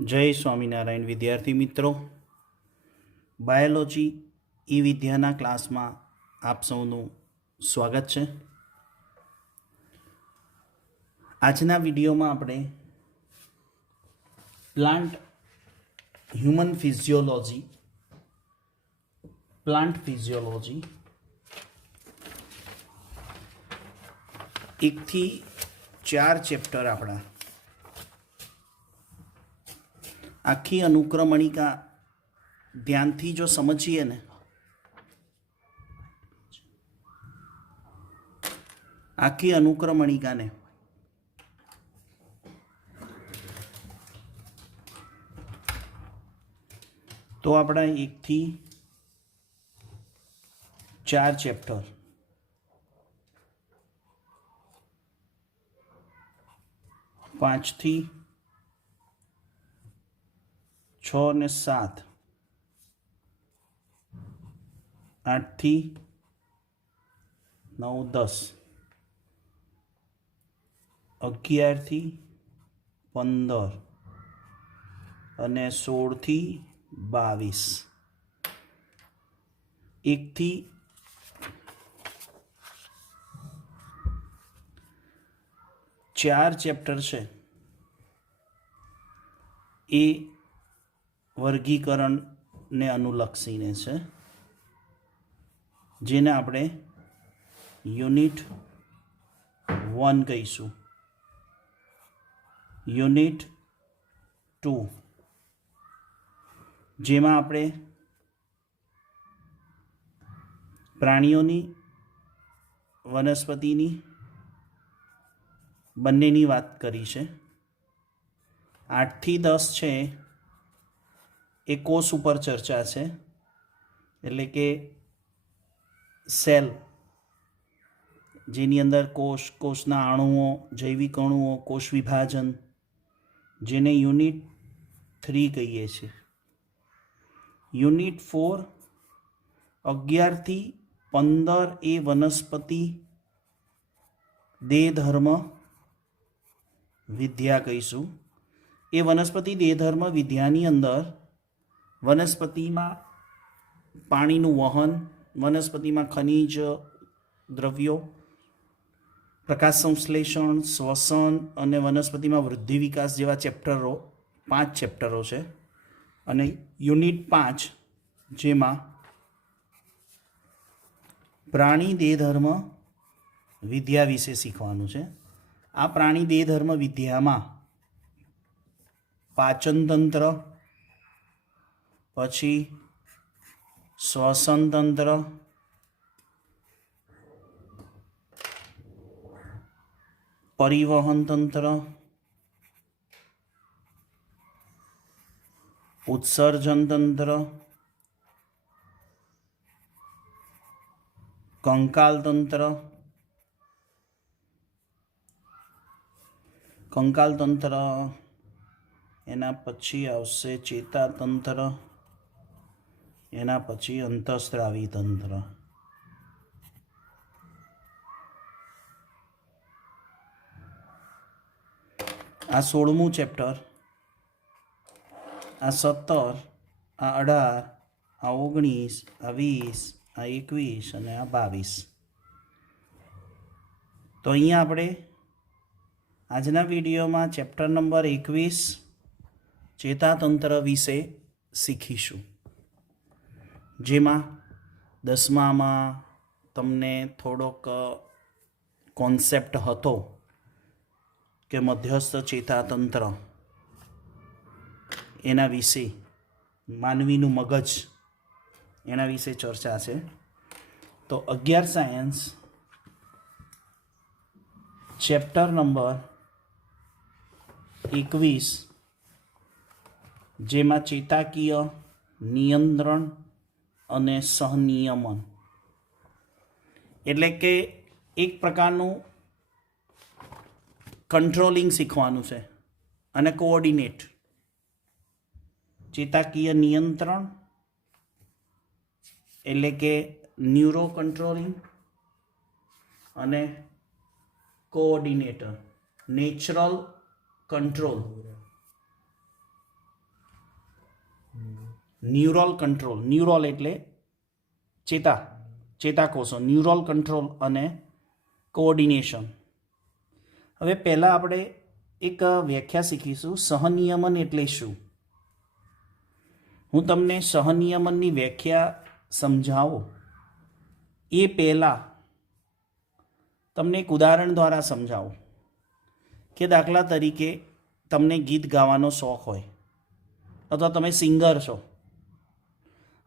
जय स्वामीनारायण विद्यार्थी मित्रों, बायोलॉजी ई विद्याना क्लास में आप सौનું स्वागत है। आजना विडियो में આપણે પ્લાન્ટ હ્યુમન ફિઝિયોલોજી एक थी 4 चैप्टर अपना आखी अनुक्रमणिका ध्यान थी जो समझिए ने आखी अनुक्रमणिका ने तो अपना 1 थी 4 चैप्टर 5 थी 6 ने 7 8 थी 9 10 11 थी 15 અને 16 थी 22 1 थी 4 चैप्टर है ए वर्गीकरण ने अनुलक्षीने छे जेने आपणे यूनिट 1 कहीशुं। यूनिट 2 जेमां आपणे प्राणीओनी वनस्पतिनी बंनेनी वात करी छे। 8 થી 10 छे ए कोष पर चर्चा है, एटले के सेल जेनी अंदर कोषना अणुओ, जैविक अणुओ, कोष विभाजन जेने यूनिट 3 कहीए छे। यूनिट 4 11 થી 15 ए वनस्पति देह धर्म विद्या कहीशुं। ए वनस्पति देह धर्म विद्यानी अंदर वनस्पति में पाणीनु वहन, वनस्पति में खनिज द्रव्यों, प्रकाश संश्लेषण, श्वसन और वनस्पति में वृद्धि विकास जेवा चैप्टरों 5 चैप्टरों है। अने यूनिट 5 जेमा प्राणी देह धर्म विद्या विषे शीखवानुं छे। आ प्राणी देह धर्म विद्या में पाचन तंत्र, पछी श्वसन तंत्र, परिवहन तंत्र, उत्सर्जन तंत्र, कंकाल तंत्र, एना पछी आवशे चेता तंत्र, एना पछी अंतस्त्रावी तंत्र। आ 16मुं चैप्टर, आ 17, आ 18, आ 19, आ 20, आ 21 અને આ 22। તો અહીંયા આપણે આજના વિડીયોમાં ચેપ્ટર નંબર 21 ચેતાતંત્ર વિશે શીખીશું, જેમાં 10મામાં તમને થોડોક કોન્સેપ્ટ હતો કે મધ્યસ્થ ચેતાતંત્ર એના વિશે, માનવીનું મગજ એના વિશે ચર્ચા છે। તો 11 સાયન્સ ચેપ્ટર નંબર 21 જેમાં ચેતાકીય નિયંત્રણ અને સહનિયમન એટલે કે એક પ્રકારનું કંટ્રોલિંગ શીખવાનું છે અને કોઓર્ડિનેટ। ચેતાકીય નિયંત્રણ એટલે કે ન્યુરો કંટ્રોલિંગ અને કોઓર્ડિનેટર નેચરલ કંટ્રોલ ન્યુરોલ કંટ્રોલ, ન્યુરોલ એટલે ચેતાકોષો, ન્યુરોલ કંટ્રોલ અને કોઓર્ડિનેશન. હવે પહેલાં આપણે એક વ્યાખ્યા શીખીશું, સહનિયમન એટલે શું. હું તમને સહનિયમનની વ્યાખ્યા સમજાવું એ પહેલાં તમને એક ઉદાહરણ દ્વારા સમજાવું કે દાખલા તરીકે તમને ગીત ગાવાનો શોખ હોય અથવા તમે સિંગર છો.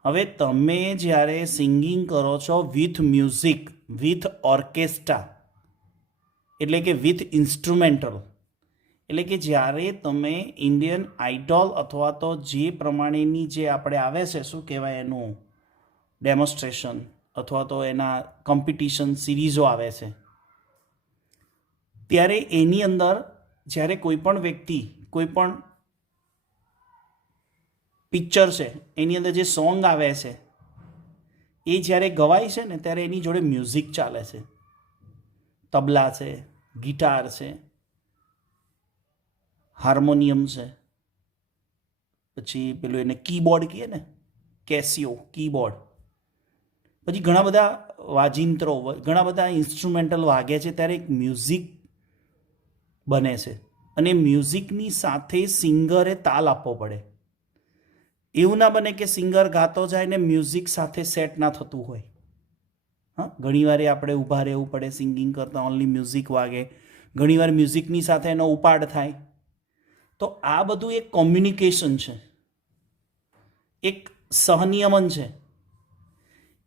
હવે તમે જ્યારે સિંગિંગ કરો છો વિથ મ્યુઝિક, વિથ ઓર્કેસ્ટ્રા, એટલે કે વિથ ઇન્સ્ટ્રુમેન્ટલ, એટલે કે જ્યારે તમે ઇન્ડિયન આઇડોલ અથવા તો જે પ્રમાણેની જે આપણે આવે છે, શું કહેવાય એનું, ડેમોન્સ્ટ્રેશન અથવા તો એના કોમ્પિટિશન સિરીઝો આવે છે, ત્યારે એની અંદર જ્યારે કોઈ પણ વ્યક્તિ, કોઈ પણ પિક્ચર છે એની અંદર જે સોંગ આવે છે એ જ્યારે ગવાય છે ને ત્યારે એની જોડે મ્યુઝિક ચાલે છે, તબલા છે, ગિટાર છે, હાર્મોનિયમ છે, પછી પેલું એને કીબોર્ડ કહીએ ને, કેસિયો કીબોર્ડ, પછી ઘણા બધા વાજિંત્રો, ઘણા બધા ઇન્સ્ટ્રુમેન્ટલ વાગે છે, ત્યારે એક મ્યુઝિક બને છે અને મ્યુઝિકની સાથે સિંગરે તાલ આપવો પડે. એવું ના બને કે સિંગર ગાતો જાય ને મ્યુઝિક સાથે સેટ ના થતું હોય. હા, ઘણીવાર આપણે ઊભા રહેવું પડે સિંગિંગ કરતાં, ઓનલી મ્યુઝિક વાગે, ઘણીવાર મ્યુઝિકની સાથે એનો ઉપાડ થાય. તો આ બધું એક કોમ્યુનિકેશન છે, એક સહનિયમન છે.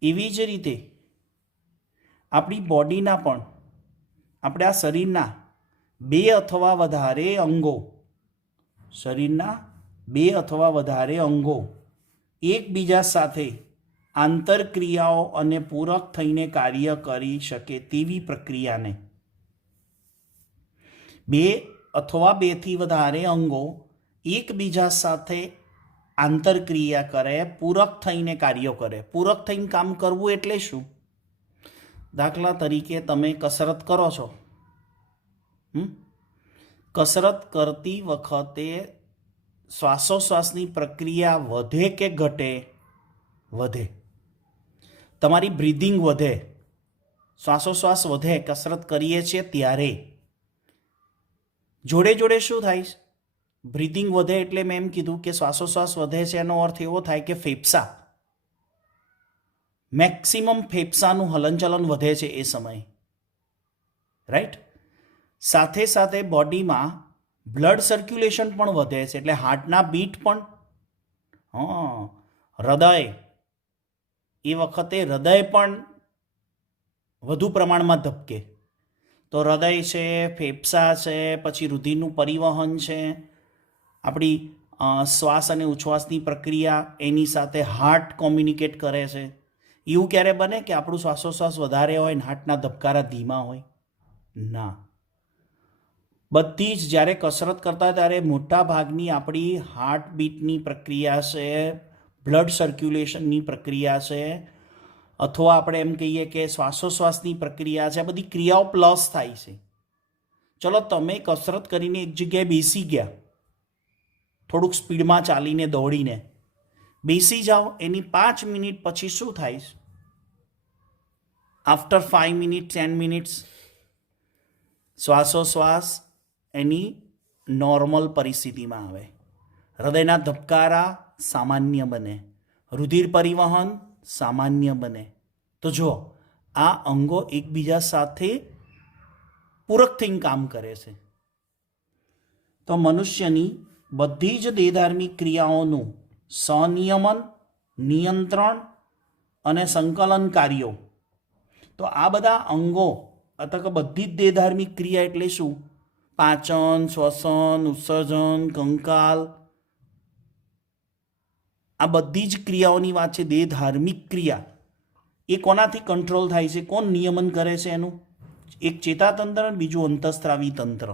એવી જ રીતે આપણી બોડીના પણ, આપણે આ શરીરના 2 અથવા વધારે અંગો, શરીરના 2 અથવા વધારે અંગો એકબીજા સાથે આંતરક્રિયાઓ અને પૂરક થઈને કાર્ય કરી શકે તેવી પ્રક્રિયાને, 2 અથવા 2 થી વધારે અંગો એકબીજા સાથે આંતરક્રિયા કરે, પૂરક થઈને કાર્યો કરે. પૂરક થઈને કામ કરવું એટલે શું? દાખલા તરીકે તમે કસરત કરો છો, કસરત કરતી વખતે શ્વાસોશ્વાસની પ્રક્રિયા વધે કે ઘટે? વધે. તમારી બ્રીધિંગ વધે, શ્વાસોશ્વાસ વધે કસરત કરીએ છીએ ત્યારે. જોડે જોડે શું થાય? બ્રીધિંગ વધે એટલે મેં એમ કીધું કે શ્વાસોશ્વાસ વધે છે, એનો અર્થ એવો થાય કે ફેફસા, મેક્સિમમ ફેફસાનું હલનચલન વધે છે એ સમયે, રાઈટ. સાથે સાથે બોડીમાં બ્લડ સર્ક્યુલેશન પણ વધે છે, એટલે હાર્ટના બીટ પણ, હૃદય, એ વખતે હૃદય પણ વધુ પ્રમાણમાં ધબકે. તો હૃદય છે, ફેફસા છે, પછી રુધિરનું પરિવહન છે, આપણી શ્વાસ અને ઉચ્છ્વાસની પ્રક્રિયા, એની સાથે હાર્ટ કોમ્યુનિકેટ કરે છે. એવું ક્યારે બને કે આપણું શ્વાસોશ્વાસ વધારે હોય ને હાર્ટના ધબકારા ધીમા હોય? ના. બધી જ જ્યારે કસરત કરતા ત્યારે મોટા ભાગની આપણી હાર્ટબીટની પ્રક્રિયા છે, બ્લડ સર્ક્યુલેશનની પ્રક્રિયા છે, અથવા આપણે એમ કહીએ કે શ્વાસોશ્વાસની પ્રક્રિયા છે, આ બધી ક્રિયાઓ પ્લસ થાય છે. ચલો તમે કસરત કરીને એક જગ્યાએ બેસી ગયા, થોડુંક સ્પીડમાં ચાલીને દોડીને બેસી જાઓ, એની 5 મિનિટ પછી શું થાય? આફ્ટર 5 મિનિટ 10 મિનિટ્સ શ્વાસોશ્વાસ એની નોર્મલ પરિસ્થિતિમાં આવે, હૃદયના ધબકારા સામાન્ય બને, રુધિર પરિવહન સામાન્ય બને. તો જો આ અંગો એકબીજા સાથે પૂરક થઈને કામ કરે છે. તો મનુષ્યની બધી જ દેહધાર્મિક ક્રિયાઓનું સંનિયમન, નિયંત્રણ અને સંકલન કાર્યો, તો આ બધા અંગો અથવા કે બધી જ દેહધાર્મિક ક્રિયા એટલે શું? પાચન, શ્વસન, ઉત્સર્જન, કંકાલ, આ બધી જ ક્રિયાઓની વાત છે. દેહધાર્મિક ક્રિયા એ કોનાથી કંટ્રોલ થાય છે? કોણ નિયમન કરે છે એનું? એક ચેતાતંત્ર અને બીજું અંતઃસ્ત્રાવી તંત્ર.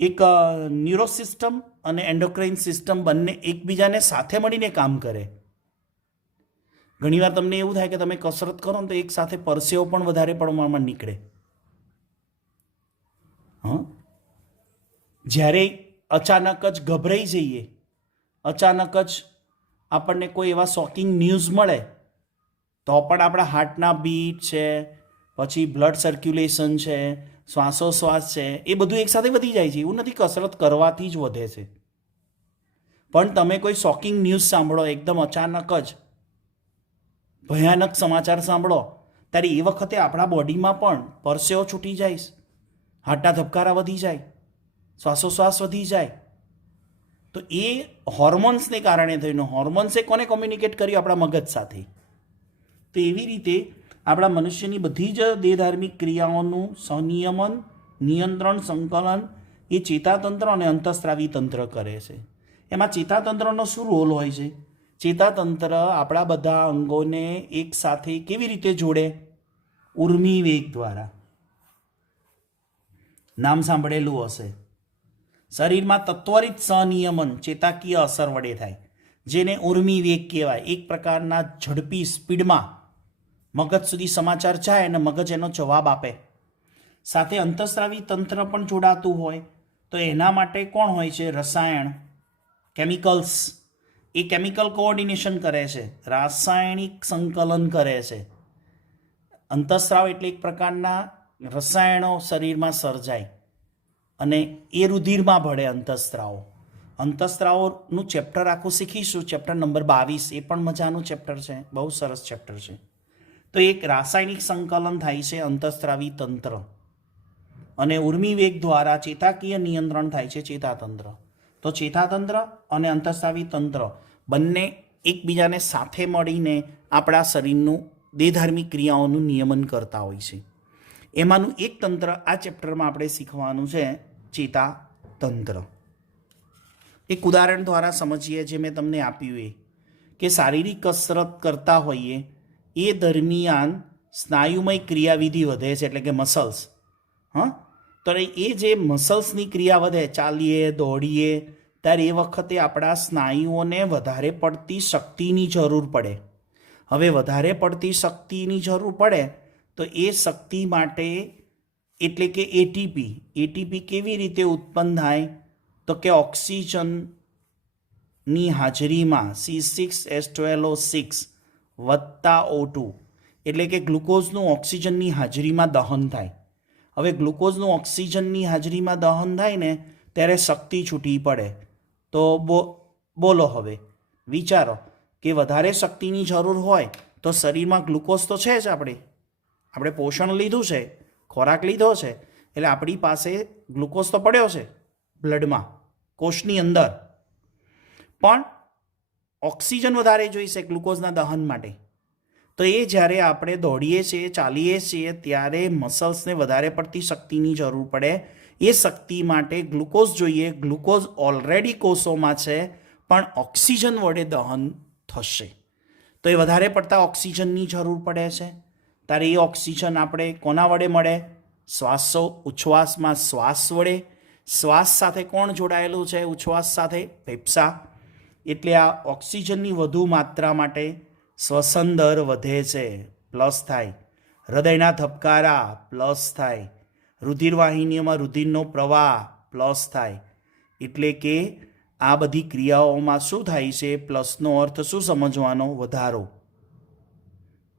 એક ન્યુરો સિસ્ટમ અને એન્ડોક્રાઇન સિસ્ટમ બંને એકબીજાને સાથે મળીને કામ કરે. ઘણીવાર તમને એવું થાય કે તમે કસરત કરો ને તો એક સાથે પરસેવો પણ વધારે પ્રમાણમાં નીકળે. જ્યારે અચાનક જ ગભરાઈ જઈએ અચાનક જ આપણને કોઈ એવા શોકિંગ ન્યૂઝ મળે તો પણ આપણા હાર્ટના બીટ છે, પછી બ્લડ સર્ક્યુલેશન છે, શ્વાસોશ્વાસ છે, એ બધું એકસાથે વધી જાય છે. એવું નથી કસરત કરવાથી જ વધે છે. પણ તમે કોઈ શોકિંગ ન્યૂઝ સાંભળો, એકદમ અચાનક જ ભયાનક સમાચાર સાંભળો, ત્યારે એ વખતે આપણા બોડીમાં પણ પરસેવો છૂટી જાય, હાર્ટના ધબકારા વધી જાય, શ્વાસોશ્વાસ વધી જાય. તો એ હોર્મોન્સને કારણે થઈને, હોર્મોન્સે કોને કોમ્યુનિકેટ કર્યું? આપણા મગજ સાથે. તો એવી રીતે આપણા મનુષ્યની બધી જ દેહધાર્મિક ક્રિયાઓનું સંનિયમન, નિયંત્રણ, સંકલન એ ચેતાતંત્ર અને અંતઃસ્ત્રાવી તંત્ર કરે છે. એમાં ચેતાતંત્રનો શું રોલ હોય છે? ચેતાતંત્ર આપણા બધા અંગોને એક સાથે કેવી રીતે જોડે? ઉર્મી વેગ દ્વારા. નામ સાંભળેલું હશે. શરીરમાં ત્વરિત સંનિયમન ચેતાકીય અસર વડે થાય, જેને ઉર્મી વેગ કહેવાય. એક પ્રકારના ઝડપી સ્પીડમાં મગજ સુધી સમાચાર જાય અને મગજ એનો જવાબ આપે. સાથે અંતઃસ્ત્રાવી તંત્ર પણ જોડાતું હોય. તો એના માટે કોણ હોય છે? રસાયણ, કેમિકલ્સ. એ કેમિકલ કોઓર્ડિનેશન કરે છે, રાસાયણિક સંકલન કરે છે. અંતઃસ્ત્રાવ એટલે એક પ્રકારના રસાયણો શરીરમાં સર્જાય અને એ રુધિરમાં ભળે. અંતઃસ્ત્રાવોનું ચેપ્ટર આખું શીખીશું, ચેપ્ટર નંબર 22. એ પણ મજાનું ચેપ્ટર છે, બહુ સરસ ચેપ્ટર છે. તો એક રાસાયણિક સંકલન થાય છે અંતઃસ્ત્રાવી તંત્ર, અને ઉર્મી વેગ દ્વારા ચેતાકીય નિયંત્રણ થાય છે ચેતાતંત્ર. તો ચેતાતંત્ર અને અંતઃસ્ત્રાવી તંત્ર બંને એકબીજાને સાથે મળીને આપણા શરીરનું દેહધાર્મિક ક્રિયાઓનું નિયમન કરતા હોય છે. એમાંનું એક તંત્ર આ ચેપ્ટરમાં આપણે શીખવાનું છે, ચેતાતંત્ર. એક ઉદાહરણ દ્વારા સમજીએ, જે મેં તમને આપ્યું એ કે શારીરિક કસરત કરતા હોઈએ એ દરમિયાન સ્નાયુમય ક્રિયાવિધિ વધે છે, એટલે કે મસલ્સ. તો એ જે મસલ્સની ક્રિયા વધે, ચાલીએ, દોડીએ, ત્યારે એ વખતે આપણા સ્નાયુઓને વધારે પડતી શક્તિની જરૂર પડે. હવે વધારે પડતી શક્તિની જરૂર પડે તો એ શક્તિ માટે, એટલે કે એટીપી કેવી રીતે ઉત્પન્ન થાય? તો કે ઓક્સિજનની હાજરીમાં C6H12O6 વત્તા O2, એટલે કે ગ્લુકોઝનું ઓક્સિજનની હાજરીમાં દહન થાય. હવે ગ્લુકોઝનું ઓક્સિજનની હાજરીમાં દહન થાય ને ત્યારે શક્તિ છૂટી પડે. તો બોલો, હવે વિચારો કે વધારે શક્તિની જરૂર હોય તો શરીરમાં ગ્લુકોઝ તો છે જ. આપણે પોષણ લીધું છે, ખોરાક લીધો છે, એટલે આપણી પાસે ગ્લુકોઝ તો પડ્યો છે બ્લડમાં, કોષની અંદર. પણ ઓક્સિજન વધારે જોઈશે ગ્લુકોઝના દહન માટે. તો એ જ્યારે આપણે દોડીએ છીએ, ચાલીએ છીએ, ત્યારે મસલ્સને વધારે પડતી શક્તિની જરૂર પડે. એ શક્તિ માટે ગ્લુકોઝ જોઈએ. ગ્લુકોઝ ઓલરેડી કોષોમાં છે, પણ ઓક્સિજન વડે દહન થશે. તો એ વધારે પડતા ઓક્સિજનની જરૂર પડે છે. ત્યારે એ ઓક્સિજન આપણે કોના વડે મળે? ઉચ્છ્વાસમાં શ્વાસ વડે. શ્વાસ સાથે કોણ જોડાયેલું છે? ઉચ્છ્વાસ સાથે ફેફસા. એટલે આ ઓક્સિજનની વધુ માત્રા માટે શ્વસન દર વધે છે, પ્લસ થાય. હૃદયના ધબકારા પ્લસ થાય. રુધિરવાહિનીઓમાં રુધિરનો પ્રવાહ પ્લસ થાય. એટલે કે આ બધી ક્રિયાઓમાં શું થાય છે? પ્લસનો અર્થ શું સમજવાનો? વધારો.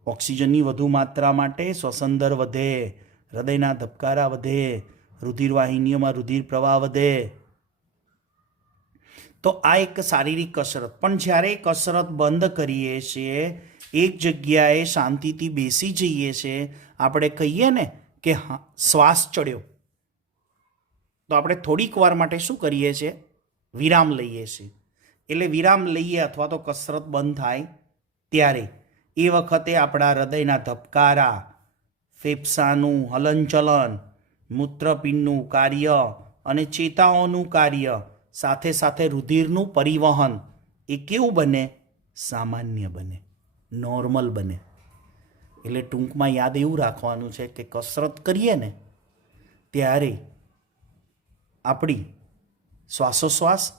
ઓક્સિજનની વધુ માત્રા માટે શ્વસન દર વધે, હૃદયના ધબકારા વધે, રુધિરવાહિનીઓમાં રુધિર પ્રવાહ વધે. તો આ એક શારીરિક કસરત. પણ જ્યારે કસરત બંધ કરીએ છીએ, એક જગ્યાએ શાંતિથી બેસી જઈએ છીએ, આપણે કહીએ ને કે શ્વાસ ચડ્યો, તો આપણે થોડીક વાર માટે શું કરીએ છીએ? વિરામ લઈએ છીએ. એટલે વિરામ લઈએ અથવા તો કસરત બંધ થાય ત્યારે એ વખતે આપણા હૃદયના ધબકારા, ફેફસાનું હલનચલન, મૂત્રપિંડનું કાર્ય અને ચેતાઓનું કાર્ય, સાથે સાથે રુધિરનું પરિવહન એ કેવું બને? સામાન્ય બને, નોર્મલ બને. એટલે ટૂંકમાં યાદ એવું રાખવાનું છે કે કસરત કરીએ ને ત્યારે આપણી શ્વાસોશ્વાસ,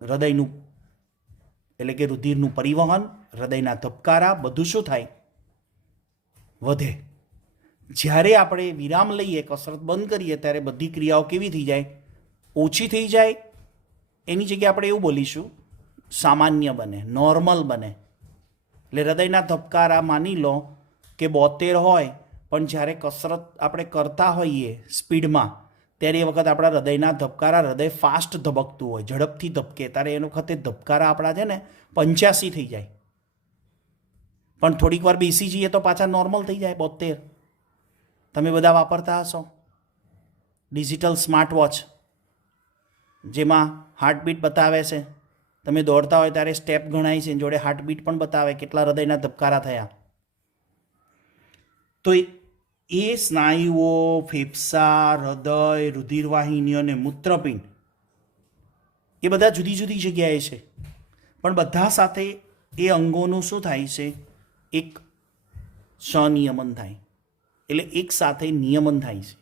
હૃદયનું એટલે કે રુધિરનું પરિવહન, હૃદયના ધબકારા બધું શું થાય? વધે. જ્યારે આપણે વિરામ લઈએ, કસરત બંધ કરીએ, ત્યારે બધી ક્રિયાઓ કેવી થઈ જાય? ઓછી થઈ જાય. એની જગ્યાએ આપણે એવું બોલીશું સામાન્ય બને, નોર્મલ બને. એટલે હૃદયના ધબકારા માની લો કે 72 હોય, પણ જ્યારે કસરત આપણે કરતા હોઈએ સ્પીડમાં, ત્યારે એ વખત આપણા હૃદયના ધબકારા, હૃદય ફાસ્ટ ધબકતું હોય, ઝડપથી ધબકે, ત્યારે એ વખતે ધબકારા આપણા છે ને 85 થઈ જાય. પણ થોડીક વાર બેસી જઈએ તો પાછા નોર્મલ થઈ જાય 72. તમે બધા વાપરતા હશો ડિજિટલ સ્માર્ટ વોચ, જેમાં હાર્ટબીટ બતાવે છે. તમે દોડતા હોય ત્યારે સ્ટેપ ગણાય છે, જોડે હાર્ટબીટ પણ બતાવે કેટલા હૃદયના ધબકારા થયા. તો એ સ્નાયુઓ, ફેફસા, હૃદય, રુધિરવાહિનીઓ અને મૂત્રપિંડ એ બધા જુદી જુદી જગ્યાએ છે, પણ બધા સાથે એ અંગોનું શું થાય છે? એક સનિયમન થાય, એટલે એક સાથે નિયમન થાય છે.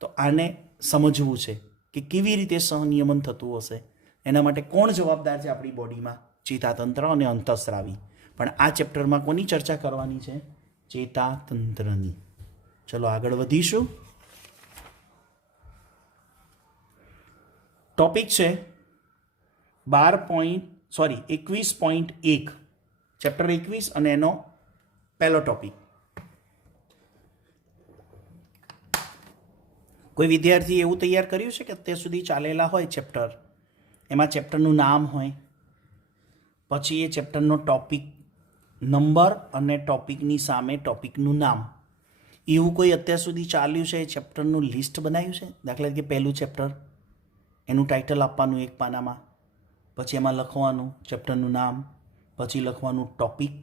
તો આને સમજવું છે કે કેવી રીતે સહનિયમન થતું હશે. એના માટે કોણ જવાબદાર છે આપણી બોડીમાં? ચેતાતંત્ર અને અંતઃસ્રાવી. પણ આ ચેપ્ટરમાં કોની ચર્ચા કરવાની છે? ચેતાતંત્રની. ચલો આગળ વધીશું. ટોપિક છે 21.1, ચેપ્ટર 21 અને એનો પહેલો ટોપિક. કોઈ વિદ્યાર્થી એવું તૈયાર કર્યું છે કે અત્યાર સુધી ચાલેલા હોય ચેપ્ટર, એમાં ચેપ્ટરનું નામ હોય, પછી એ ચેપ્ટરનો ટોપિક નંબર અને ટોપિકની સામે ટોપિકનું નામ, એવું કોઈ અત્યાર સુધી ચાલ્યું છે? એ ચેપ્ટરનું લિસ્ટ બનાવ્યું છે? દાખલા તરીકે પહેલું ચેપ્ટર, એનું ટાઇટલ આપવાનું એક પાનામાં, પછી એમાં લખવાનું ચેપ્ટરનું નામ, પછી લખવાનું ટોપિક,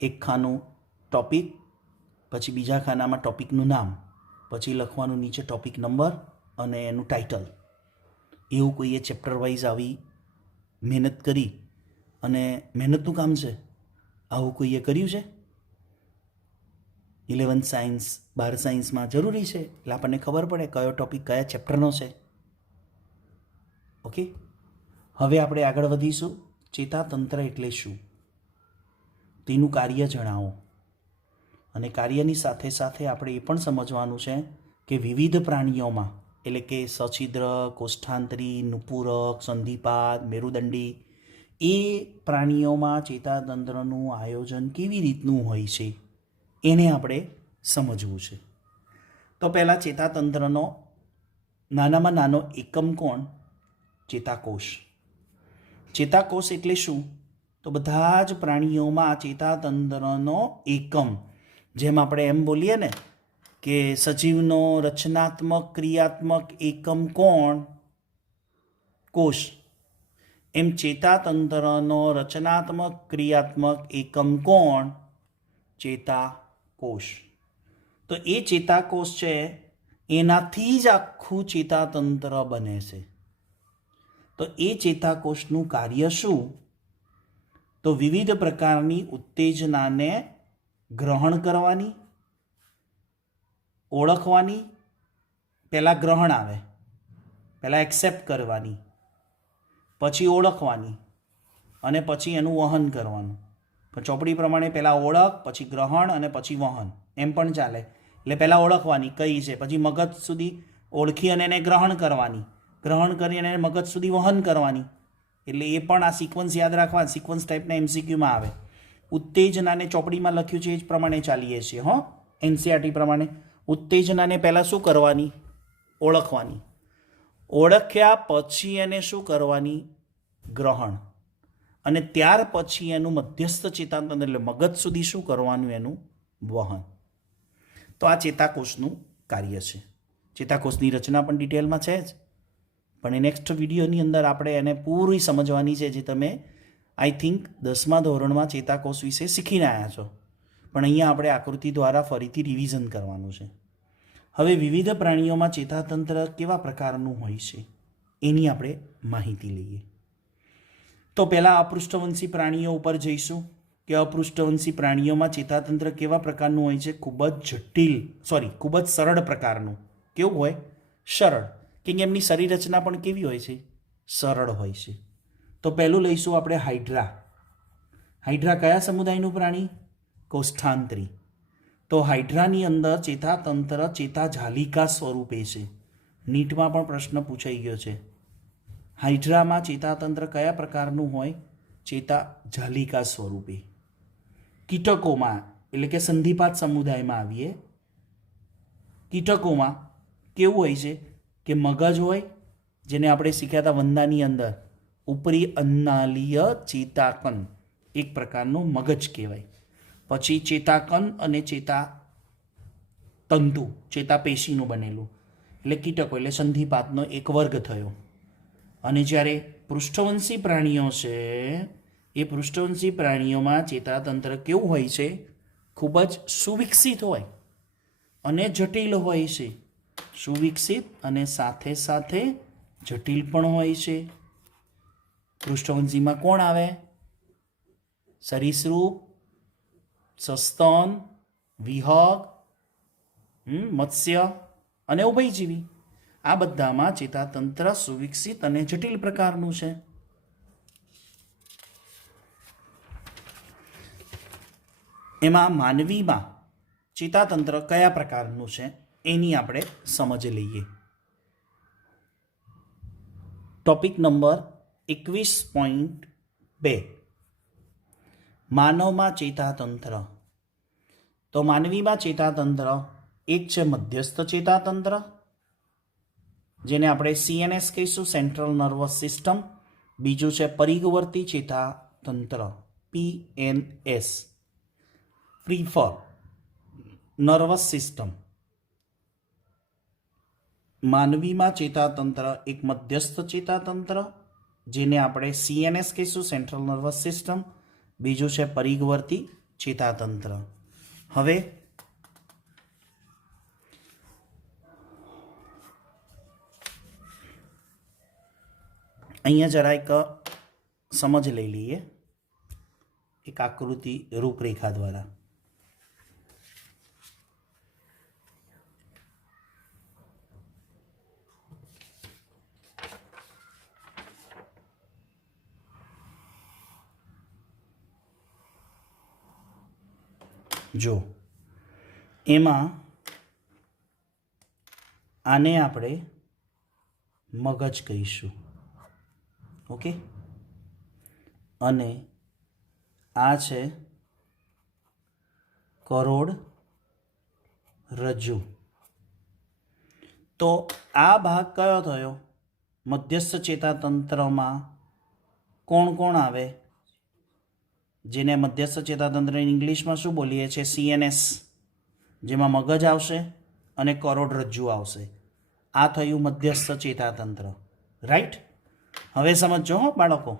એક ખાનું ટોપિક, પછી બીજા ખાનામાં ટોપિકનું નામ, પછી લખવાનું નીચે ટોપિક નંબર અને એનું ટાઇટલ. એવું કોઈએ ચેપ્ટર વાઇઝ આવી મહેનત કરી, અને મહેનતનું કામ છે, આવું કોઈએ કર્યું છે? 11th સાયન્સ, 12 સાયન્સમાં જરૂરી છે, એટલે આપણને ખબર પડે કયો ટોપિક કયા ચેપ્ટરનો છે. ઓકે, હવે આપણે આગળ વધીશું. ચેતાતંત્ર એટલે શું? તેનું કાર્ય જણાવો. અને કાર્યની સાથે સાથે આપણે એ પણ સમજવાનું છે કે વિવિધ પ્રાણીઓમાં, એટલે કે સછિદ્ર, કોષ્ઠાંતરી, નુપુરક, સંધિપાદ, મેરુદંડી, એ પ્રાણીઓમાં ચેતાતંત્રનું આયોજન કેવી રીતનું હોય છે એને આપણે સમજવું છે. તો પહેલાં ચેતાતંત્રનો નાનામાં નાનો એકમ કોણ? ચેતાકોષ. ચેતાકોષ એટલે શું? તો બધા જ પ્રાણીઓમાં ચેતાતંત્રનો એકમ, જેમ આપણે એમ બોલીએ ને કે સજીવનો રચનાત્મક ક્રિયાત્મક એકમ કોણ? કોષ. એમ ચેતાતંત્રનો રચનાત્મક ક્રિયાત્મક એકમ કોણ? ચેતાકોષ. તો એ ચેતાકોષ છે, એનાથી જ આખું ચેતાતંત્ર બને છે. તો એ ચેતાકોષનું કાર્ય શું? તો વિવિધ પ્રકારની ઉત્તેજનાને ગ્રહણ કરવાની, ઓળખવાની, પહેલાં ગ્રહણ આવે, પહેલાં એક્સેપ્ટ કરવાની, પછી ઓળખવાની, અને પછી એનું વહન કરવાનું. પણ ચોપડી પ્રમાણે પહેલાં ઓળખ, પછી ગ્રહણ અને પછી વહન, એમ પણ ચાલે. એટલે પહેલાં ઓળખવાની કઈ છે, પછી મગજ સુધી ઓળખી અને એને ગ્રહણ કરવાની, ગ્રહણ કરી અને મગજ સુધી વહન કરવાની. એટલે એ પણ આ સિક્વન્સ યાદ રાખવા, સિક્વન્સ ટાઈપના એમસીક્યુમાં આવે. ઉત્તેજનાને ચોપડીમાં લખ્યું છે એ જ પ્રમાણે ચાલીએ છીએ. એનસીઆરટી પ્રમાણે ઉત્તેજનાને પહેલાં શું કરવાની? ઓળખવાની. ઓળખ્યા પછી એને શું કરવાની? ગ્રહણ. અને ત્યાર પછી એનું મધ્યસ્થ ચેતાતંત્ર એટલે મગજ સુધી શું કરવાનું? એનું વહન. તો આ ચેતાકોષનું કાર્ય છે. ચેતાકોષની રચના પણ ડિટેલમાં છે જ, પણ એ નેક્સ્ટ વિડીયોની અંદર આપણે એને પૂરી સમજવાની છે, જે તમે આઈ થિંક 10મા ધોરણમાં ચેતાકોષ વિશે શીખીને આવ્યા છો. પણ અહીંયા આપણે આકૃતિ દ્વારા ફરીથી રિવિઝન કરવાનું છે. હવે વિવિધ પ્રાણીઓમાં ચેતાતંત્ર કેવા પ્રકારનું હોય છે એની આપણે માહિતી લઈએ. તો પહેલાં અપૃષ્ઠવંશી પ્રાણીઓ ઉપર જઈશું કે અપૃષ્ઠવંશી પ્રાણીઓમાં ચેતાતંત્ર કેવા પ્રકારનું હોય છે? ખૂબ જ સરળ પ્રકારનું. કેવું હોય? સરળ. કેમ કે એમની શરીર રચના પણ કેવી હોય છે? સરળ હોય છે. તો પહેલું લઈશું આપણે હાઇડ્રા. હાઇડ્રા કયા સમુદાયનું પ્રાણી? કોષ્ઠાંતરી. તો હાઇડ્રાની અંદર ચેતાતંત્ર ચેતાજાલિકા સ્વરૂપે છે. નીટમાં પણ પ્રશ્ન પૂછાઈ ગયો છે. હાઇડ્રામાં ચેતાતંત્ર કયા પ્રકારનું હોય? ચેતા જાલિકા સ્વરૂપે. કીટકોમાં એટલે કે સંધિપાત સમુદાયમાં આવીએ. કીટકોમાં કેવું હોય છે કે મગજ હોય, જેને આપણે શીખ્યા હતા વંદાની અંદર, ઉપરી અન્નાલીય ચેતાકન એક પ્રકારનું મગજ કહેવાય. પછી ચેતાકન અને ચેતા તંતુ, ચેતાપેશીનું બનેલું, એટલે કીટકો એટલે સંધિપાતનો એક વર્ગ થયો. અને જ્યારે પૃષ્ઠવંશી પ્રાણીઓ છે, એ પૃષ્ઠવંશી પ્રાણીઓમાં ચેતાતંત્ર કેવું હોય છે? ખૂબ જ સુવિકસિત હોય અને જટિલ હોય છે. સુવિકસિત અને સાથે સાથે જટિલ પણ હોય છે. પૃષ્ઠવંશીમાં કોણ આવે? સરીસૃપ, સસ્તન, વિહગ, મત્સ્ય અને ઉભયજીવી. આ બધામાં ચેતાતંત્ર સુવિકસિત અને જટિલ પ્રકારનું છે. એમાં માનવીમાં ચેતાતંત્ર કયા પ્રકારનું છે એની આપણે સમજ લઈએ. Topic number 21.2 માનવમાં ચેતાતંત્ર. તો માનવીમાં ચેતાતંત્ર એક છે મધ્યસ્થ ચેતાતંત્ર, જેને આપણે CNS કહીશું, સેન્ટ્રલ નર્વસ સિસ્ટમ. બીજું છે પરિઘવર્તી ચેતાતંત્ર, PNS, પ્રીફર નર્વસ સિસ્ટમ. માનવીમાં ચેતાતંત્ર એક મધ્યસ્થ ચેતાતંત્ર, જેને આપણે CNS કહીશું, સેન્ટ્રલ નર્વસ સિસ્ટમ. બીજું છે પરિઘવર્તી ચેતાતંત્ર. હવે અહીંયા જરા એક સમજ લઈ લઈએ, એક આકૃતિ રૂપરેખા દ્વારા. જો એમાં આને આપણે મગજ કહીશું, ઓકે, અને આ છે કરોડરજ્જુ. તો આ ભાગ કયો થયો? મધ્યસ્થ ચેતાતંત્રમાં કોણ કોણ આવે? જેને મધ્યસ્થ ચેતાતંત્ર ઇંગ્લિશમાં શું બોલીએ છીએ? CNS, જેમાં મગજ આવશે અને કરોડરજ્જુ આવશે. આ થયું મધ્યસ્થ ચેતાતંત્ર, રાઈટ? હવે સમજો બાળકો,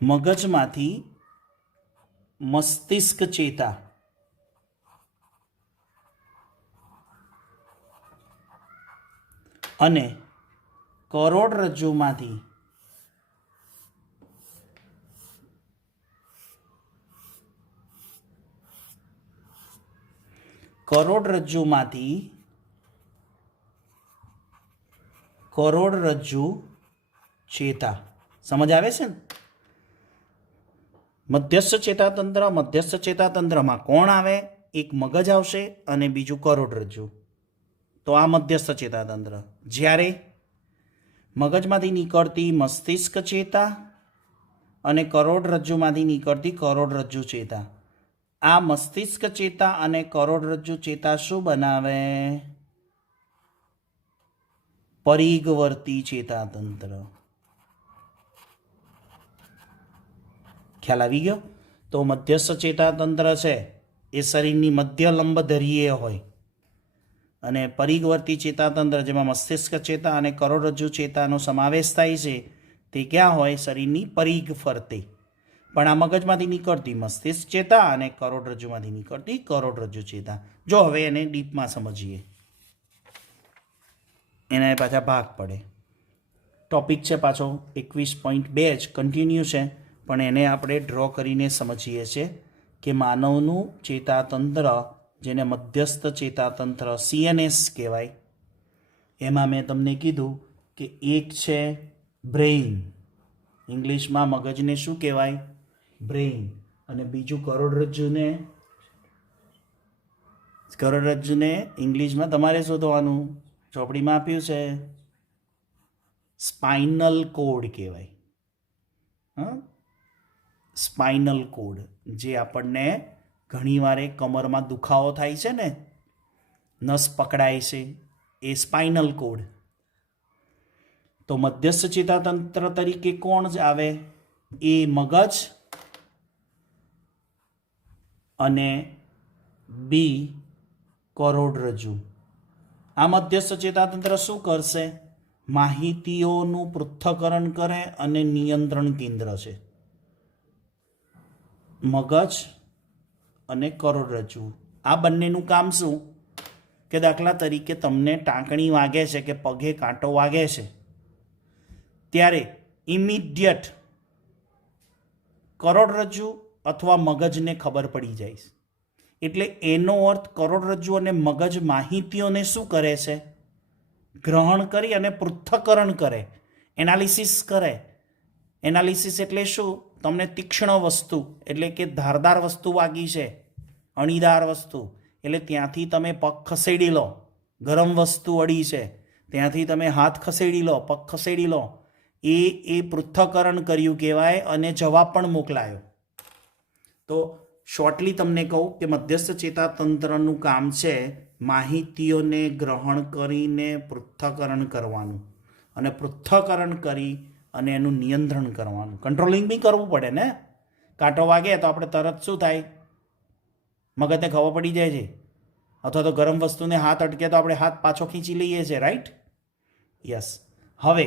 મગજમાંથી મસ્તિષ્ક ચેતા અને કરોડરજ્જુમાંથી કરોડરજ્જુ ચેતા. સમજ આવે છે ને? મધ્યસ્થ ચેતાતંત્રમાં કોણ આવે? એક મગજ આવશે અને બીજું કરોડરજ્જુ. તો આ મધ્યસ્થ ચેતાતંત્ર. જ્યારે મગજમાંથી નીકળતી મસ્તિષ્ક ચેતા અને કરોડરજ્જુમાંથી નીકળતી કરોડરજ્જુ ચેતા. આ મસ્તિષ્ક ચેતા અને કરોડરજ્જુ ચેતા શું બનાવે? પરિઘવર્તી ચેતાતંત્ર. ખ્યાલ આવી ગયો? તો મધ્યસ્થ ચેતાતંત્ર છે એ શરીરની મધ્ય લંબ ધરીએ હોય, અને પરિઘવર્તી ચેતાતંત્ર, જેમાં મસ્તિષ્ક ચેતા અને કરોડરજ્જુ ચેતાનો સમાવેશ થાય છે, તે ક્યાં હોય? શરીરની પરિઘ ફરતે. પણ આ મગજમાંથી નીકળતી મસ્તિષ્ક ચેતા અને કરોડરજ્જુમાંથી નીકળતી કરોડરજ્જુ ચેતા. જો હવે એને ડીપમાં સમજીએ, એના પાછા ભાગ પડે. ટોપિક છે પાછો 21.2 જ કન્ટિન્યુ છે, પણ એને આપણે ડ્રો કરીને સમજીએ છીએ કે માનવનું ચેતાતંત્ર, જેને મધ્યસ્થ ચેતાતંત્ર CNS કહેવાય, એમાં મેં તમને કીધું કે એક છે બ્રેઇન. ઇંગ્લિશમાં મગજને શું કહેવાય? બ્રેઇન. અને બીજું કરોડરજ્જુને ઇંગ્લિશમાં તમારે શોધવાનું, ચોપડીમાં આપ્યું છે સ્પાઇનલ કોડ કહેવાય. હા, સ્પાઇનલ કોડ, જે આપણને ઘણીવાર કમરમાં દુખાવો થાય છે ને, નસ પકડાય છે, એ સ્પાઇનલ કોડ. તો મધ્યસ્થ ચેતાતંત્ર તરીકે કોણ આવે? એ મગજ અને બી કરોડરજ્જુ. આ મધ્યસ્થ ચેતાતંત્ર શું કરશે? માહિતીઓનું પૃથ્થકરણ કરે અને નિયંત્રણ કેન્દ્ર છે મગજ અને કરોડરજ્જુ. આ બંનેનું કામ શું? કે દાખલા તરીકે તમને ટાંકણી વાગે છે કે પગે કાંટો વાગે છે, ત્યારે ઇમિડિયેટ કરોડરજ્જુ અથવા મગજને ખબર પડી જાય. એટલે એનો અર્થ કરોડરજ્જુ અને મગજ માહિતીઓને શું કરે છે? ગ્રહણ કરી અને પૃથ્થકરણ કરે, એનાલિસિસ કરે. એનાલિસિસ એટલે શું? તમને તીક્ષ્ણ વસ્તુ એટલે કે ધારદાર વસ્તુ વાગી છે, અણીદાર વસ્તુ, એટલે ત્યાંથી તમે પગ ખસેડી લો. ગરમ વસ્તુ અડી છે, ત્યાંથી તમે હાથ ખસેડી લો, પગ ખસેડી લો. એ પૃથ્થકરણ કર્યું કહેવાય અને જવાબ પણ મોકલાયો. તો શોર્ટલી તમને કહું કે મધ્યસ્થ ચેતાતંત્રનું કામ છે માહિતીઓને ગ્રહણ કરીને પૃથ્થકરણ કરવાનું, અને પૃથ્થકરણ કરી અને એનું નિયંત્રણ કરવાનું. કંટ્રોલિંગ બી કરવું પડે ને. કાંટો વાગે તો આપણે તરત શું થાય? મગજને ખબર પડી જાય છે. અથવા તો ગરમ વસ્તુને હાથ અટકે તો આપણે હાથ પાછો ખેંચી લઈએ છીએ, રાઈટ? યસ. હવે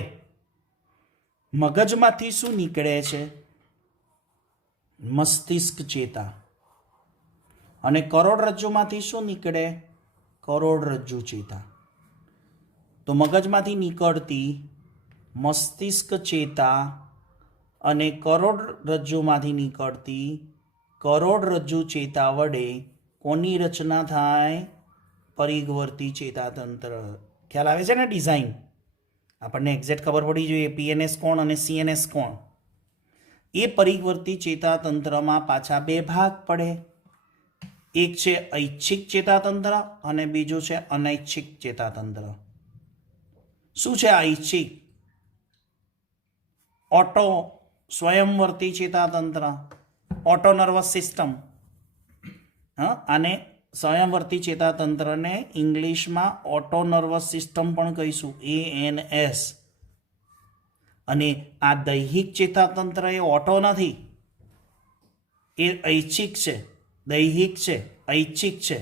મગજમાંથી શું નીકળે છે? મસ્તિષ્ક ચેતા. અને કરોડરજ્જુમાંથી શું નીકળે? કરોડરજ્જુ ચેતા. તો મગજમાંથી નીકળતી મસ્તિષ્ક ચેતા અને કરોડરજ્જુમાંથી નીકળતી કરોડરજ્જુ ચેતા વડે કોની રચના થાય? પરિઘવર્તી ચેતાતંત્ર. ખ્યાલ આવે છે ને ડિઝાઇન? આપણને એક્ઝેક્ટ ખબર પડી જોઈએ પીએનએસ કોણ અને સીએનએસ કોણ. એ પરિઘવર્તી ચેતાતંત્રમાં પાછા બે ભાગ પડે. એક છે ઐચ્છિક ચેતાતંત્ર અને બીજું છે અનૈચ્છિક ચેતાતંત્ર. શું છે ઐચ્છિક? ઓટો સ્વયંવર્તી ચેતાતંત્ર, ઓટો નર્વસ સિસ્ટમ. આને સ્વયંવર્તી ચેતાતંત્રને ઇંગ્લિશમાં ઓટો નર્વસ સિસ્ટમ પણ કહીશું, ANS. અને આ દૈહિક ચેતાતંત્ર એ ઓટો નથી, એ ઐચ્છિક છે. દૈહિક છે, ઐચ્છિક છે.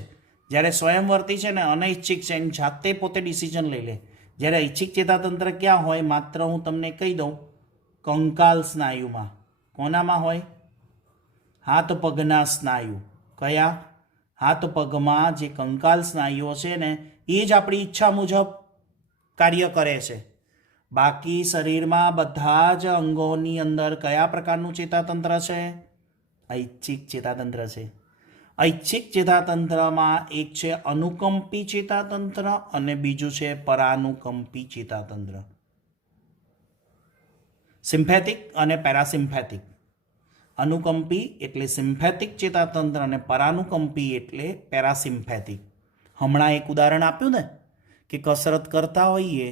જ્યારે સ્વયંવર્તી છે ને અનૈચ્છિક છે, એની જાતે પોતે ડિસિઝન લઈ લે. જ્યારે ઐચ્છિક ચેતાતંત્ર ક્યાં હોય? માત્ર હું તમને કહી દઉં, કંકાલ સ્નાયુમાં. કોનામાં હોય? હાથ પગના સ્નાયુ. કયા? હાથ પગમાં જે કંકાલ સ્નાયુઓ છે ને, એ જ આપણી ઈચ્છા મુજબ કાર્ય કરે છે. બાકી શરીરમાં બધા જ અંગોની અંદર કયા પ્રકારનું ચેતાતંત્ર છે? ઐચ્છિક ચેતાતંત્ર છે. ઐચ્છિક ચેતાતંત્રમાં એક છે અનુકંપી ચેતાતંત્ર અને બીજું છે પરાનુકંપી ચેતાતંત્ર. સિમ્પેથિક અને પેરાસિમ્પેથિક. અનુકંપી એટલે સિમ્પેથિક ચેતાતંત્ર અને પરાનુકંપી એટલે પેરાસિમ્પેથિક. હમણાં એક ઉદાહરણ આપ્યું ને કે કસરત કરતા હોઈએ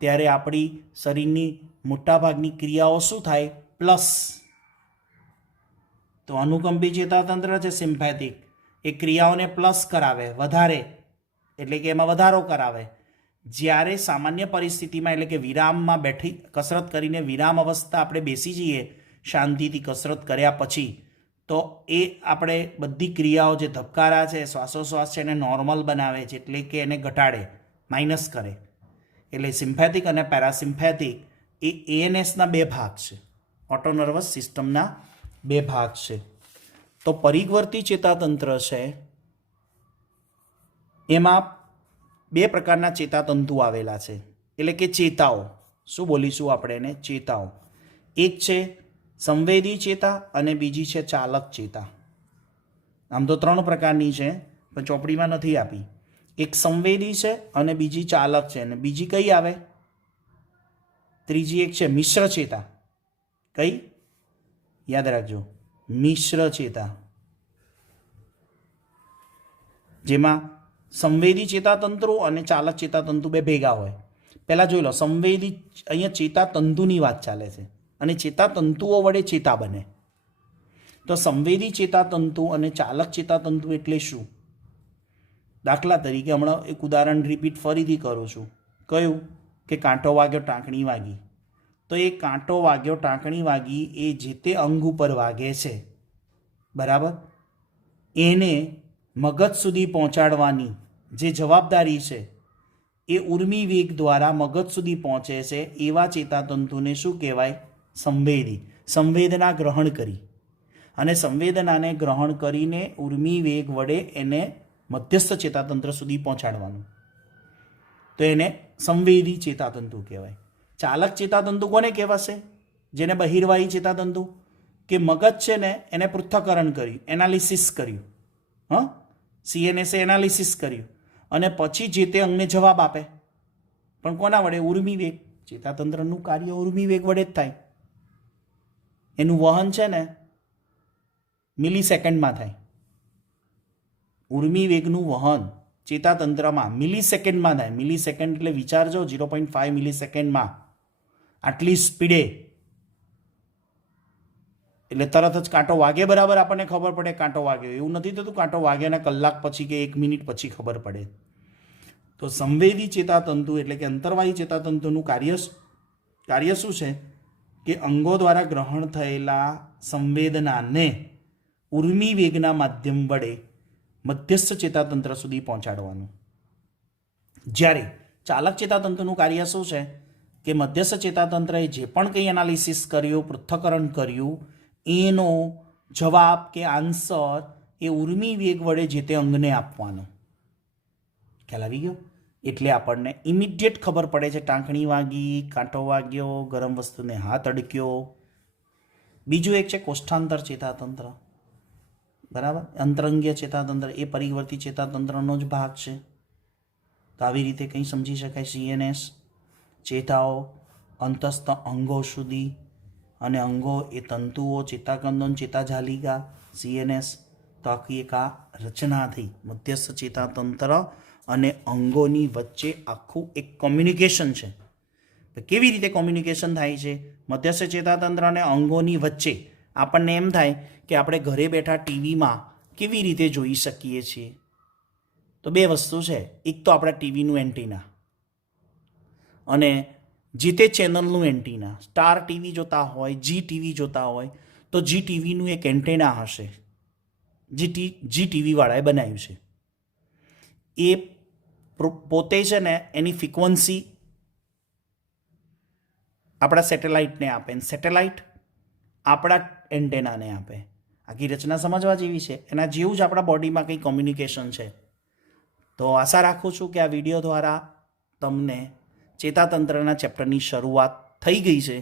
ત્યારે આપણી શરીરની મોટાભાગની ક્રિયાઓ શું થાય? પ્લસ. તો અનુકંપી ચેતાતંત્ર છે સિમ્પેથિક, એ ક્રિયાઓને પ્લસ કરાવે, વધારે, એટલે કે એમાં વધારો કરાવે. જ્યારે સામાન્ય પરિસ્થિતિમાં એટલે કે વિરામમાં બેઠી કસરત કરીને વિરામ અવસ્થા આપણે બેસી જઈએ શાંતિથી કસરત કર્યા પછી, તો એ આપણે બધી ક્રિયાઓ જે ધબકારા છે, શ્વાસોશ્વાસ છે, એને નોર્મલ બનાવે છે, એટલે કે એને ઘટાડે, માઇનસ કરે. એટલે સિમ્પેથિક અને પેરાસિમ્પેથિક એ ANSના બે ભાગ છે, ઓટો નર્વસ સિસ્ટમના બે ભાગ છે. તો પરિઘવર્તી ચેતાતંત્ર છે, એમાં બે પ્રકારના ચેતાતંતુ આવેલા છે, એટલે કે ચેતાઓ. શું બોલીશું આપણે એને? ચેતાઓ. એક છે સંવેદી ચેતા અને બીજી છે ચાલક ચેતા. આમ તો ત્રણ પ્રકારની છે, પણ ચોપડીમાં નથી આપી. એક સંવેદી છે અને બીજી ચાલક છે, અને બીજી કઈ આવે? ત્રીજી એક છે મિશ્ર ચેતા. કઈ? યાદ રાખજો, મિશ્ર ચેતા, જેમાં સંવેદી ચેતાતંતુ અને ચાલક ચેતાતંતુ બે ભેગા હોય. પહેલાં જોઈ લો, સંવેદી અહીંયા ચેતાતંતુની વાત ચાલે છે અને ચેતાતંતુઓ વડે ચેતા બને. તો સંવેદી ચેતાતંતુ અને ચાલક ચેતાતંતુ એટલે શું? દાખલા તરીકે હમણાં એક ઉદાહરણ રિપીટ ફરીથી કરું છું. કયું? કે કાંટો વાગ્યો ટાંકણી વાગી. તો એ કાંટો વાગ્યો ટાંકણી વાગી એ જે તે અંગ ઉપર વાગે છે, બરાબર, એને મગજ સુધી પહોંચાડવાની જે જવાબદારી છે એ ઉર્મી વેગ દ્વારા મગજ સુધી પહોંચે છે. એવા ચેતાતંતુને શું કહેવાય? સંવેદી. સંવેદના ગ્રહણ કરી અને સંવેદનાને ગ્રહણ કરીને ઉર્મી વેગ વડે એને મધ્યસ્થ ચેતાતંત્ર સુધી પહોંચાડવાનું, તો એને સંવેદી ચેતાતંતુ કહેવાય. ચાલક ચેતાતંતુ કોને કહેવાશે? જેને બહિર્વાહી ચેતાતંતુ, કે મગજ છે ને એને પૃથ્થકરણ કર્યું, એનાલિસિસ કર્યું, CNS એનાલિસિસ કર્યું અને પછી જે તે અંગને જવાબ આપે. પણ કોના વડે? ઉર્મી વેગ. ચેતાતંત્રનું કાર્ય ઉર્મી વેગ વડે જ થાય. એનું વહન છે ને મિલી સેકન્ડમાં થાય. ઉર્મી વેગનું વહન ચેતાતંત્રમાં મિલી સેકન્ડમાં થાય. મિલી સેકન્ડ એટલે વિચારજો, 0.5 મિલી સેકન્ડમાં આટલી સ્પીડે. એટલે તરત જ કાંટો વાગે બરાબર આપણને ખબર પડે કાંટો વાગ્યો. એવું નથી થતું કાંટો વાગ્યાના કલાક પછી કે 1 મિનિટ પછી ખબર પડે. તો સંવેદી ચેતાતંતુ એટલે કે અંતર્વાહી ચેતાતંતુનું કાર્ય શું છે? કે અંગો દ્વારા ગ્રહણ થયેલા સંવેદનાને ઉર્મી વેગના માધ્યમ વડે મધ્યસ્થ ચેતાતંત્ર સુધી પહોંચાડવાનું. જ્યારે ચાલક ચેતાતંતુનું કાર્ય શું છે? કે મધ્યસ્થ ચેતાતંત્રએ જે પણ કંઈ એનાલિસિસ કર્યું, પૃથ્થકરણ કર્યું, એનો જવાબ કે આન્સર એ ઉર્મી વેગ વડે જે તે અંગને આપવાનો. ખ્યાલ આવી ગયો? એટલે આપણને ઇમિડિયેટ ખબર પડે છે ટાંકણી વાગી, કાંટો વાગ્યો, ગરમ વસ્તુને હાથ અડક્યો. બીજું એક છે કોષ્ઠાંતર ચેતાતંત્ર, બરાબર. અંતરંગીય ચેતાતંત્ર એ પરિવર્તી ચેતાતંત્રનો જ ભાગ છે. તો આવી રીતે કંઈ સમજી શકાય. CNS ચેતાઓ અંતસ્થ અંગો સુધી, અને અંગો એ તંતુઓ, ચેતાકંદો, ચેતાજાલિકા, CNS. તો આખી એક આ રચના થઈ મધ્યસ્થ ચેતાતંત્ર અને અંગોની વચ્ચે આખું એક કોમ્યુનિકેશન છે. તો કેવી રીતે કોમ્યુનિકેશન થાય છે મધ્યસ્થ ચેતાતંત્ર અને અંગોની વચ્ચે? આપણને એમ થાય કે આપણે ઘરે બેઠા ટીવીમાં કેવી રીતે જોઈ શકીએ છીએ? તો બે વસ્તુ છે. એક તો આપણા ટીવીનું એન્ટીના અને જે તે ચેનલનું એન્ટીના. સ્ટાર ટીવી જોતા હોય, જી ટીવી જોતા હોય તો જી ટીવીનું એક એન્ટેના હશે, જી ટીવીવાળાએ બનાવ્યું છે. એ પોતે છે ને એની ફ્રિકવન્સી આપણા સેટેલાઇટને આપે, સેટેલાઇટ આપણા એન્ટેનાને આપે. આખી રચના સમજવા જેવી છે. એના જેવું જ આપણા બોડીમાં કંઈ કોમ્યુનિકેશન છે. તો આશા રાખું છું કે આ વિડીયો દ્વારા તમને ચેતાતંત્રના ચેપ્ટરની શરૂઆત થઈ ગઈ છે,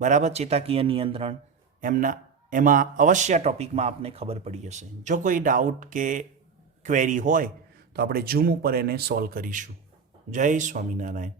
બરાબર. ચેતાકીય નિયંત્રણ એમાં અવશ્ય આ ટૉપિકમાં આપને ખબર પડી હશે. જો કોઈ ડાઉટ કે ક્વેરી હોય તો આપણે ઝૂમ ઉપર એને સોલ્વ કરીશું. જય સ્વામિનારાયણ.